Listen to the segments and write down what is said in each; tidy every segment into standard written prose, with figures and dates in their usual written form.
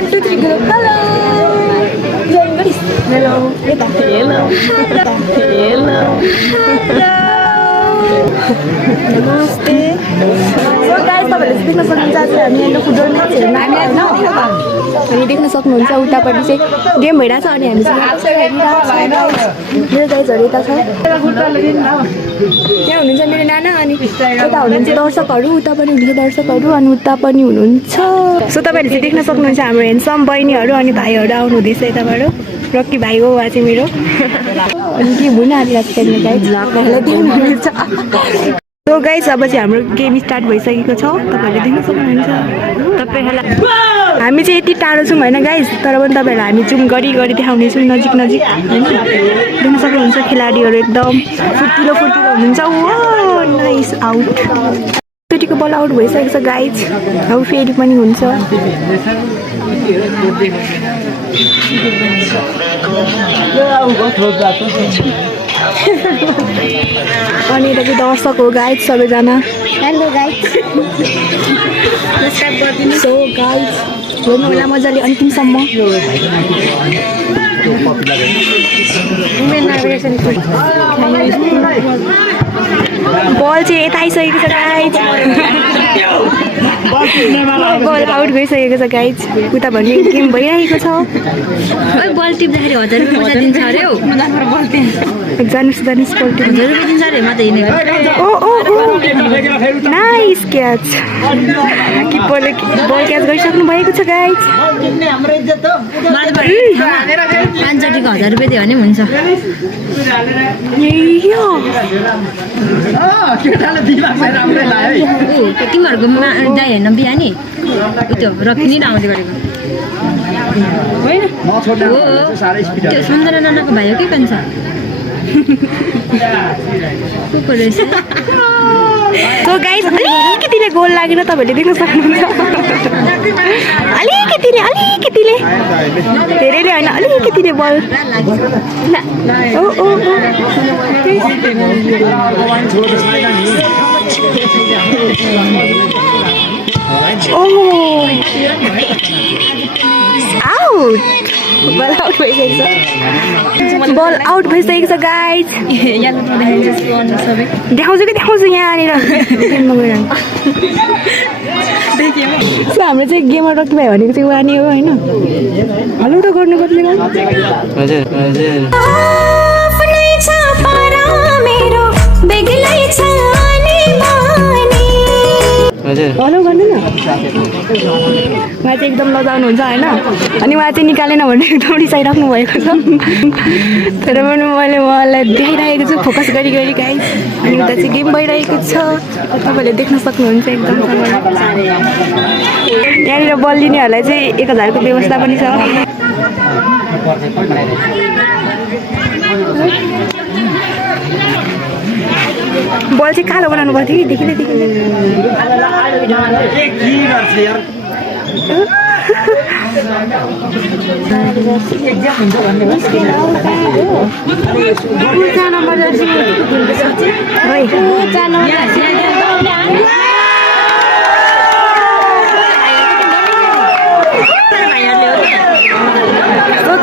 1 2 3 go hello hello hello hello नमस्ते so guys तपाईहरुले देख्न सक्नुहुन्छ आज हामी यहाँ फुटबल म्याच हेर्न आएको हैन अनि देख्न सक्नुहुन्छ उतापट्टि चाहिँ गेम भइरहेछ अनि हामी चाहिँ यहाँ बसेर हेरिरहेको छौं मेरो गाइजहरु यता छ यहाँ हुनुहुन्छ मेरो नाना अनि यता हुनुहुन्छ दर्शकहरु उता पनि हुनुहुन्छ दर्शकहरु अनि उता पनि हुनुहुन्छ सो तपाईहरुले चाहिँ देख्न सक्नुहुन्छ हाम्रो ह्यान्डसम बहिनीहरु अनि भाइहरु आउनु हुँदैछ यताबाट रक्की भाइ हो वा चाहिँ मेरो अनि के भुन आलिरहेको छैन गाइस भ्लगहरुले देख्नुहुन्छ सो गाइस अब चाहिँ हाम्रो गेम स्टार्ट भइसकेको छ तपाईहरुले देख्न सक्नुहुन्छ तपाईहरुलाई हामी चाहिँ यति टाढो छौं हैन गाइस तर पनि तपाईहरुलाई हामी जुम गरी देखाउने छौं नजिक नजिक हैन देख्न सक्नुहुन्छ खेलाडीहरु एकदम फुर्तिलो हुनुहुन्छ ओ नाइस आउट पेटीको बल आउट भइसकेको छ गाइस अब फेरि पनि हुन्छ अनि यता चाहिँ दर्शक हो गाइस सबैजना हेलो गाइस सब्स्क्राइब गरिदिनु सो गाइस हेर्नु होला मजाले अन्तिमसम्म बल चाहिँ यता आइसकेको छ गाइस बल आउट भइसकेको छ गाइस उता भन्ने गेम भइरहेको छ बल टिप्दाखेरि 1000 रुपैयाँ दिन्छ अरे हौ जानुस् बल टिप 1000 रुपैयाँ दिन्छ अरे म त हिँडेको ओ नाइस क्याच किपरले बल क्याच गरिसक्नु भएको छ गाइस 5 1000 रुपैयाँ दियो भने पनि हुन्छ तिमीहरूको दाइ हेर्न बिहानी त्यो रक्नी आउँदै गरेको त्यो सम्झना नानाको भाइ हो के भन्छ को रहेछ सो गाइस अलिकतिले गोल लागेन तपाईहरुले देख्न सक्नुहुन्छ अलिकतिले धेरैले हैन अलिकतिले बल ओ आउट बल आउट भइसकेको छ गाइस देखाउँछु यहाँनिर सो हाम्रो चाहिँ गेमर रक्की भाइ भनेको चाहिँ उहाँ नि हो होइन हलो त गर्नु पर्ने हेलो गर्नु न उहाँ चाहिँ एकदम लजाउनुहुन्छ होइन अनि उहाँ चाहिँ निकालेन भने एकदम रिसाइराख्नु भएको छ तर पनि मैले उहाँलाई देखाइरहेको छु फोकस गरी गाइस अनि उता चाहिँ गेम भइरहेको छ तपाईँले देख्न सक्नुहुन्छ एकदम यहाँनिर बल लिनेहरूलाई चाहिँ 1000 को व्यवस्था पनि छ बल चाहिँ कालो बनाउनु पर्थ्यो कि देखिँदै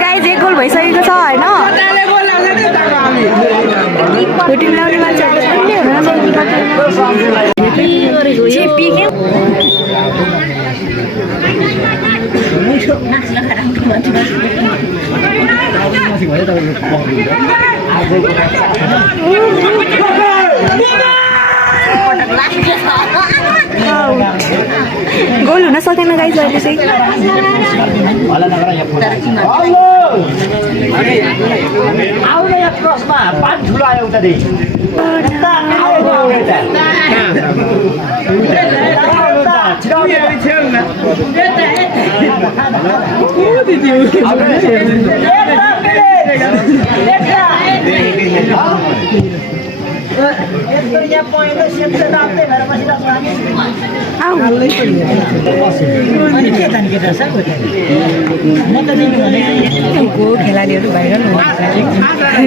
गाइस एक गोल भइसकेको छ होइन भोटिङ लाउने मान्छेहरूले गोल हुन सकेन गाइस अहिले चाहिँ खेलाडीहरू बाहिर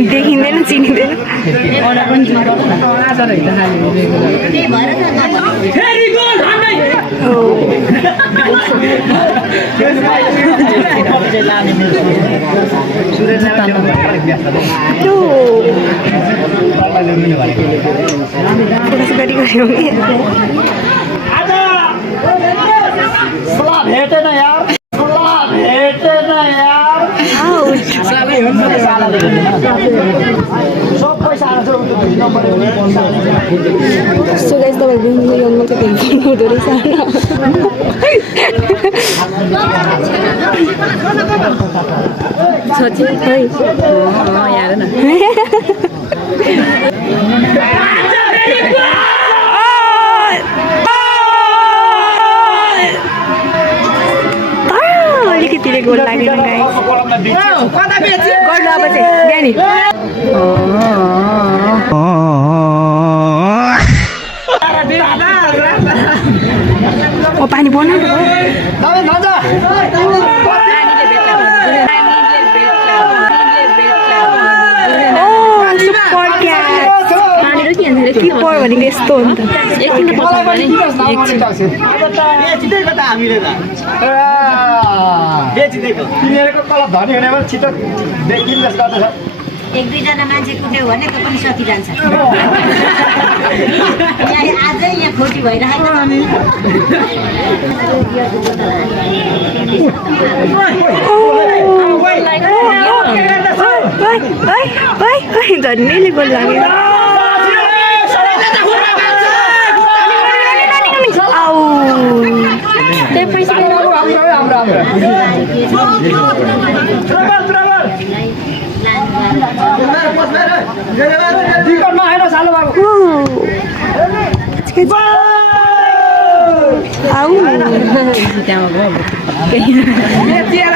देखिँदैन चिनिँदैन So guys, तपाईँहरू यो मात्रै हेर्नु हुँदो रहेछ सची है यार न अलिकति गोल लागेन गाइस गर्नु अब चाहिँ बिहानी ओ पानी बनाउनु किपर भनेको यस्तो हो नि त एकछिन त पर्छ भने एक दुईजना मान्छे कुट्यो भने त पनि सकिजान्छ आजै यहाँ खोटी भइरहेको झन्डैले गोल लाग्यो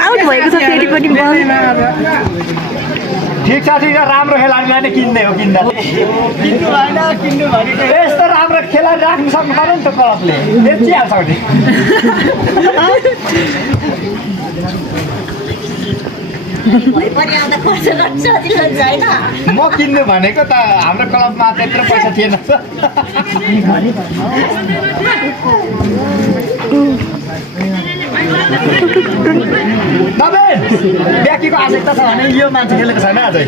आउट भएको छ फेरि पनि ठिक छ राम्रो खेलाडीलाई नै किन्ने हो किन्दा किन्नु होइन किन्नु भनेको यस्तो राम्रो खेलाडी राख्नु सक्नु पर्यो नि त क्लबले बेचिहाल्छ म किन्नु भनेको त हाम्रो क्लबमा त्यत्रो पैसा थिएन ब्याकीको आवश्यकता छ भने यो मान्छे खेलेको छैन अझै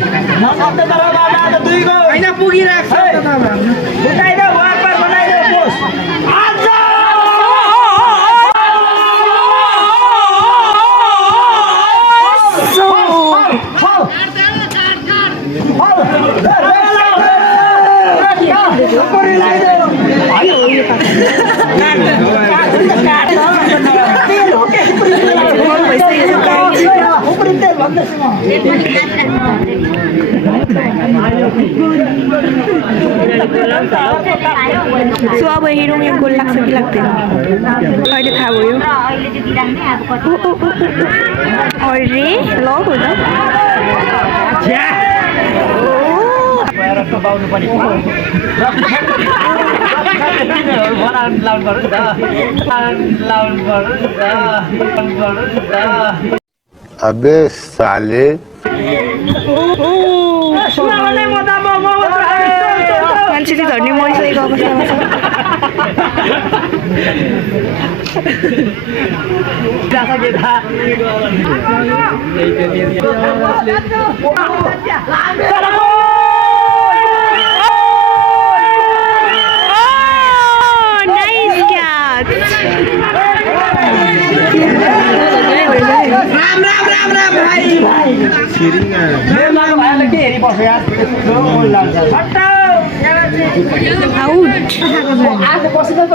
सो अब हेरौँ यो गोल लाग्छ कि लाग्दैन अहिले थाहा भयो अरे ल हो त अबे साले मान्छेले झर्ने मरिसकेको अवस्थामा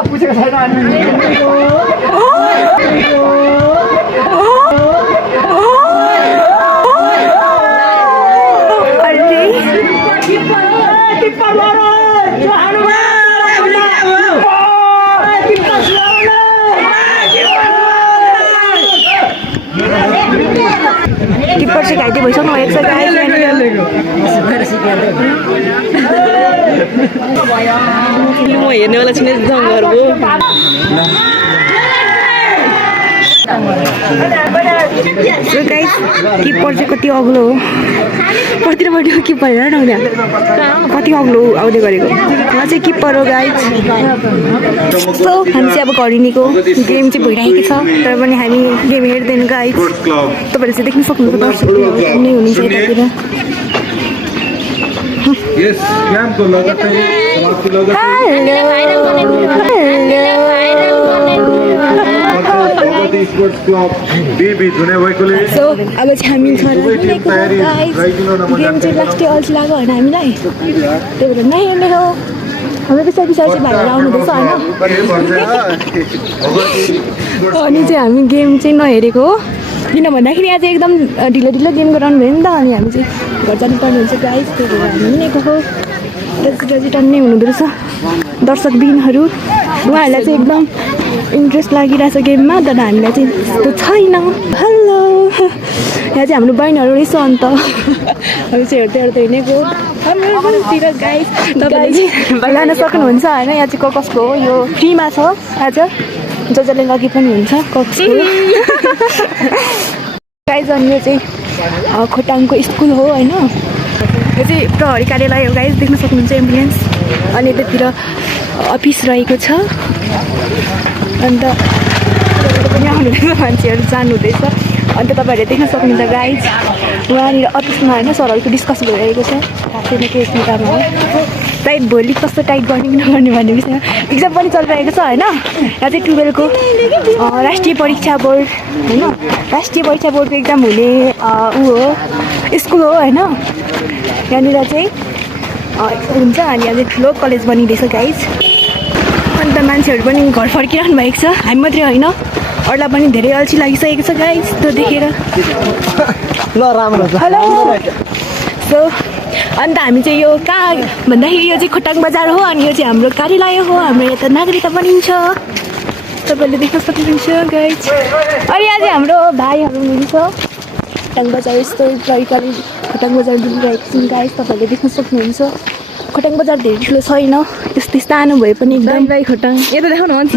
पुछेको छैन किपर चाहिँ घाइते भइसक्नु भएको छ म हेर्नेवाला छिने घरको सो गाइस किपर चाहिँ कति अग्लो हो पर्तिरपट्टिको किपर हेर न उनीहरू कति अग्लो आउँदै गरेको उहाँ चाहिँ किपर हो गाइस सो हामी चाहिँ अब घर हिँडेको गेम चाहिँ भइरहेको छ तर पनि हामी गेम हेर्दैन गाइस तपाईँहरूले चाहिँ देख्न सक्नुहुन्छ दर्शकहरू नै हुनुहुन्छ यतातिर यस क्याम्पको लगत्तै समाप्ति लगत्तै स्पोर्ट्स क्लब बिबी जुने भएकोले सो अब चाहिँ हामी गेम चाहिँ लास्टै अल्छी लाग्यो होइन हामीलाई त्यही भएर नहेर्ने हो हाम्रो पछाडि पछाडि चाहिँ भाइहरू आउनुहुँदैछ होइन अनि चाहिँ हामी गेम चाहिँ नहेरेको हो किन भन्दाखेरि आज एकदम ढिलो ढिलो गेम गराउनु भयो नि त अनि हामी चाहिँ घर जानुपर्ने हुन्छ गाइस त्यही भएर हामी हिँडेको हो दाजु टन्नै हुनुहुँदो रहेछ दर्शकबिनहरू उहाँहरूलाई चाहिँ एकदम इन्ट्रेस्ट लागिरहेछ गेममा तर हामीलाई चाहिँ त्यस्तो छैन हेलो यहाँ चाहिँ हाम्रो बहिनीहरू रहेछ अन्त हामी चाहिँ हेर्दै हेर्दै हिँडेको हाम्रोतिर गाइस तपाईँले चाहिँ लान सक्नुहुन्छ होइन यहाँ चाहिँ ककसको हो यो फ्रीमा छ आज जसले लगे पनि हुन्छ कक्सको गाइज अनि यो चाहिँ खोटाङको स्कुल हो होइन यो चाहिँ प्रहरी कार्यालय हो गाइज देख्न सक्नुहुन्छ एम्बुलेन्स अनि यतातिर अफिस रहेको छ अन्त पनि आउनुहुँदैछ मान्छेहरू जानुहुँदैछ अन्त तपाईँहरूले देख्न सक्नुहुन्छ गाइज उहाँनिर अफिसमा होइन सरहरूको डिस्कस भइरहेको छ राख्दैन के कुरामा हो टाइट भोलि कस्तो टाइट गर्ने कि नगर्ने भन्ने विषयमा इक्जाम पनि चलिरहेको छ होइन यहाँ चाहिँ 12को राष्ट्रिय परीक्षा बोर्ड होइन राष्ट्रिय परीक्षा बोर्डको इक्जाम हुने ऊ हो स्कुल हो होइन यहाँनिर चाहिँ हुन्छ अनि यहाँ चाहिँ ठुलो कलेज बनिँदैछ गाइज अन्त मान्छेहरू पनि घर फर्किरहनु भएको छ हामी मात्रै होइन अरूलाई पनि धेरै अल्छी लागिसकेको छ गाइज त्यो देखेर ल राम्रो छ हेलो सो अन्त हामी चाहिँ यो कहाँ भन्दाखेरि यो चाहिँ खोटाङ बजार हो अनि यो चाहिँ हाम्रो कार्यालय हो हाम्रो यता नागरिकता पनि छ तपाईँले देख्न सक्नुहुन्छ गाइज अनि यहाँ चाहिँ हाम्रो भाइहरू हुनुहुन्छ खोटाङ बजार यस्तो तरिकाले खोटाङ बजार डुबिरहेको छौँ गाइज तपाईँहरूले देख्न सक्नुहुन्छ खोटाङ बजार धेरै ठुलो छैन त्यस्तै सानो भए पनि एकदम बाई खोटाङ यता देखाउनु हुन्छ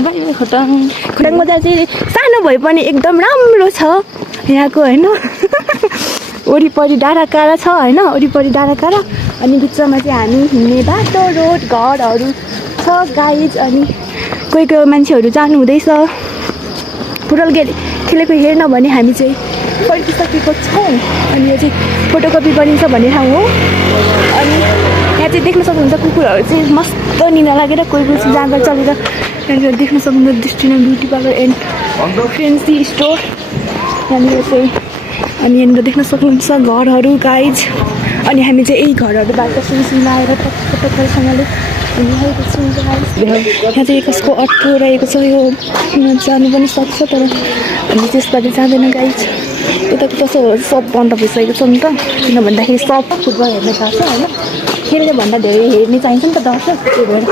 बाई खोटाङ खोटाङ बजार चाहिँ सानो भए पनि एकदम राम्रो छ यहाँको होइन वरिपरि डाँडाकाँडा छ होइन वरिपरि डाँडाकाँडा अनि बिचमा चाहिँ हामी हिँड्ने बाटो रोड घरहरू छ गाइज अनि कोही कोही मान्छेहरू जानु हुँदैछ फुटबल खेलेको हेर्न भने हामी चाहिँ फर्किसकेको छौँ अनि यो चाहिँ फोटोकपी बनिन्छ भन्ने ठाउँ हो अनि यहाँ चाहिँ देख्न सक्नुहुन्छ कुकुरहरू चाहिँ मस्त निना लागेर कोही कोही चाहिँ जाँगर चलेर यहाँनिर देख्न सक्नुहुन्छ district beauty parlour and fancy store यहाँनिर चाहिँ अनि यहाँनिर देख्न सक्नुहुन्छ घरहरू गाइज अनि हामी चाहिँ यही घरहरूबाट सुनसुन आएर टक्करसँगले हिँडिरहेको छौँ गाइज यहाँ चाहिँ कसको अटो रहेको छ यो जानु पनि सक्छ तर हामी त्यसबाट जाँदैन गाइज यताको कसो सब बन्द भइसकेको छ नि त किन भन्दाखेरि सब फुटबल हेर्ने थाहा छ होइन खेल्ने भन्दा धेरै हेर्ने चाहिन्छ नि त दर्शक त्यही भएर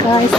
गाइज